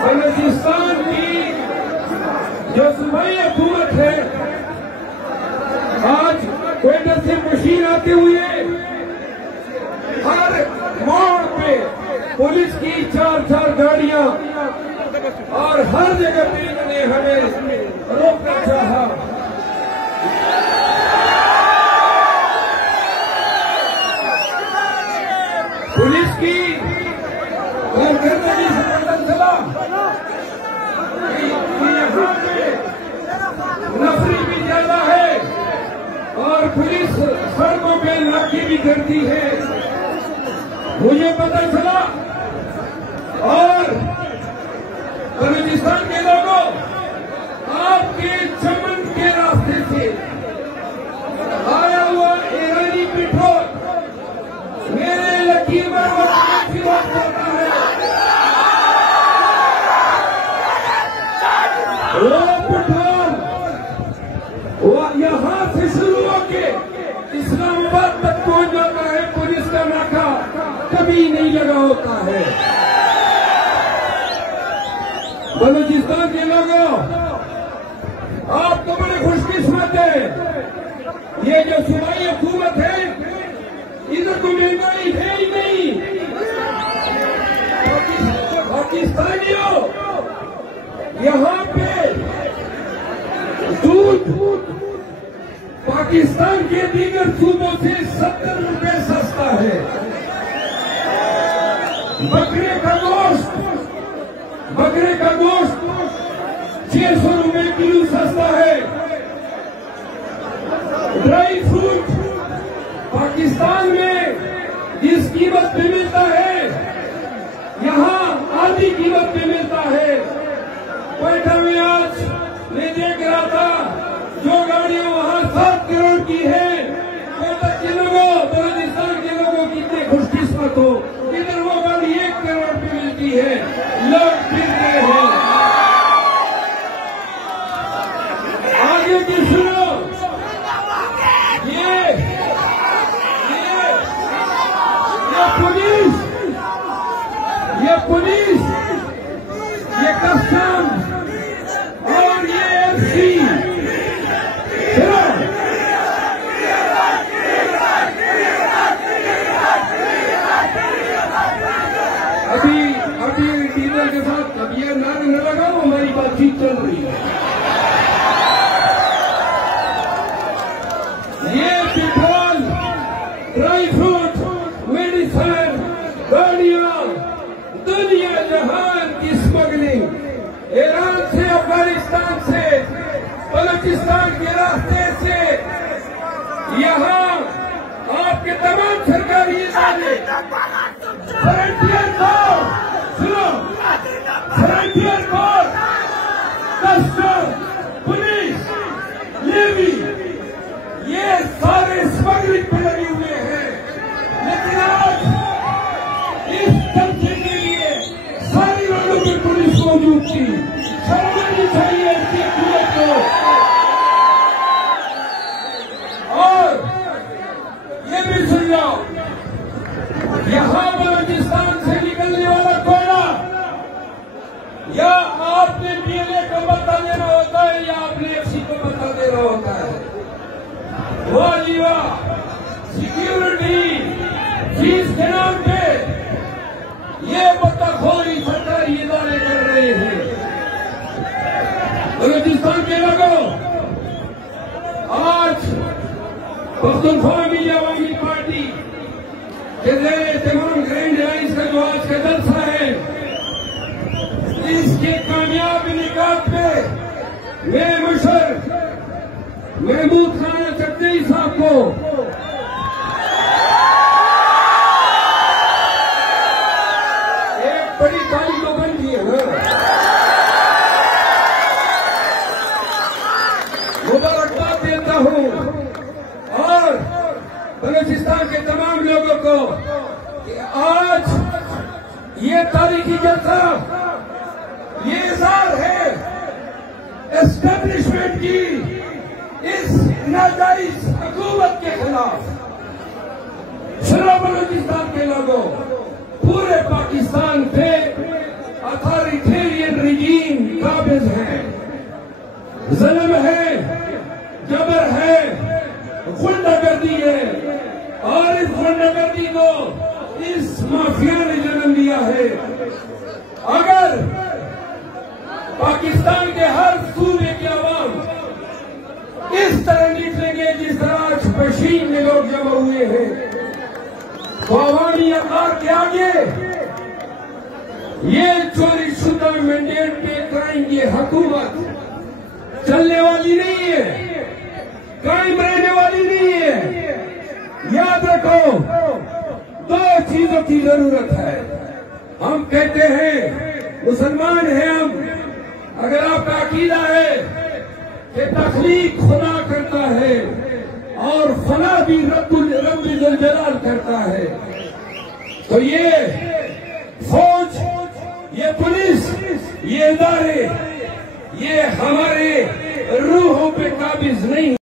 बलूचिस्तान की जो सूबाई हुकूमत है, आज क्वेटा से मशीन आते हुए हर मोड़ पे पुलिस की 4-4 गाड़ियां और हर जगह पे इन्होंने हमें रोकना चाहा। पुलिस की कारकर्दगी से पता चला यहाँ पे नफरी भी ज्यादा है और पुलिस सड़कों पे नाके भी करती है, मुझे पता चला। और बलूचिस्तान के लोगों, आपके चमन के रास्ते से आया हुआ ईरानी पेट्रोल मेरे लकीमत की बात करता है। वो पेट्रोल वो यहाँ से शुरू होके इस्लामाबाद तक पहुंच जाता है। पुलिस का नाका कभी नहीं लगा होता है। बलूचिस्तान के लोगों, आप तो बड़े खुशकिस्मत हैं। ये जो सूबाई हुकूमत है, इधर तो महंगाई है ही नहीं। पाकिस्तानियों, यहाँ पे दूध पाकिस्तान के दीगर सूबों से 70 रुपए सस्ता है। बकरे का गोश्त 600 रुपए किलो सस्ता है। ड्राई फ्रूट पाकिस्तान में जिस कीमत पे मिलता है, यहाँ आधी कीमत पे मिलता है। क्वेटा में आज मैं देख रहा था, जो गाड़ियां वहाँ 7 करोड़ की है, क्वेटा के लोगों, बलूचिस्तान के लोगों कितने खुशकिस्मत हो, इधर वो गाड़ी 1 करोड़ पे मिलती है। लोग फिर रहे हैं। आगे की सुनो, ये पुलिस, ये कस्टम और ये एफसी, अभी डीलर के साथ अब ये नारे न लगाओ, हमारी बातचीत चल रही है। ये पेट्रोल, ड्राई फ्रूट, मेडिसिन, गाड़ियां, दुनिया जहान की स्मगलिंग ईरान से, अफगानिस्तान से, बलूचिस्तान के रास्ते से यहाँ आपके तमाम सरकारी इदारे फ्रंटियर कोर्ट, सुनो, frontier court, custom, police, navy, ये सारे स्मगलिंग पे लगे हुए हैं। लेकिन आज इस तथ्य के लिए सारी रोडों पर पुलिस मौजूद थी। समझनी चाहिए इसकी हुकूमत को। और ये भी सुन लो, यहाँ बलूचिस्तान से निकलने वाला कोयला या आपने डीएलए को बता देना होता है या आपने एफसी को बता देना होता है। वो जीवा सिक्योरिटी चीज के नाम पे ये बत्ताखोरी सरकारी इदारे कर रहे हैं। बलूचिस्तान के लोगों, आज पख्तूनख्वा अवामी पार्टी के तमाम ग्रैंड लाइन्स का जो आज का जलसा है, इसके कामयाब निकात पे मैं मुशर्रफ महमूद खान चकदेई साहब को एक बड़ी ताली तो बनती है ना, मुबारकबाद देता हूं और बलूचिस्तान के तमाम लोगों को कि आज ये तारीखी जलसा ये इज़हार है एस्टेब्लिशमेंट की इस नाजायज हुकूमत के खिलाफ। सुनो बलूचिस्तान के लोगों, पूरे पाकिस्तान पे अथॉरिटेरियन रिजीम काबिज है, जुल्म है, जबर है, गुंडागर्दी है और इस गुंडागर्दी को इस माफिया ने जन्म दिया है। अगर पाकिस्तान के हर सूबे के अवाम इस तरह निकलेंगे जिस तरह आज पशीन में लोग जमा हुए हैं, तो अवामी अखबार के आगे ये चोरी शुदा मैंडेट पे कराएंगे हुकूमत चलने वाली नहीं है, कायम रहने वाली नहीं है। याद रखो, दो चीजों की जरूरत है। हम कहते हैं मुसलमान हैं हम, अगर आपका अकीदा है कि तख्लीक खुदा करता है और फना भी रब्बुल जलाल करता है, तो ये फौज, ये पुलिस, ये इदारे, ये हमारे रूहों पे काबिज नहीं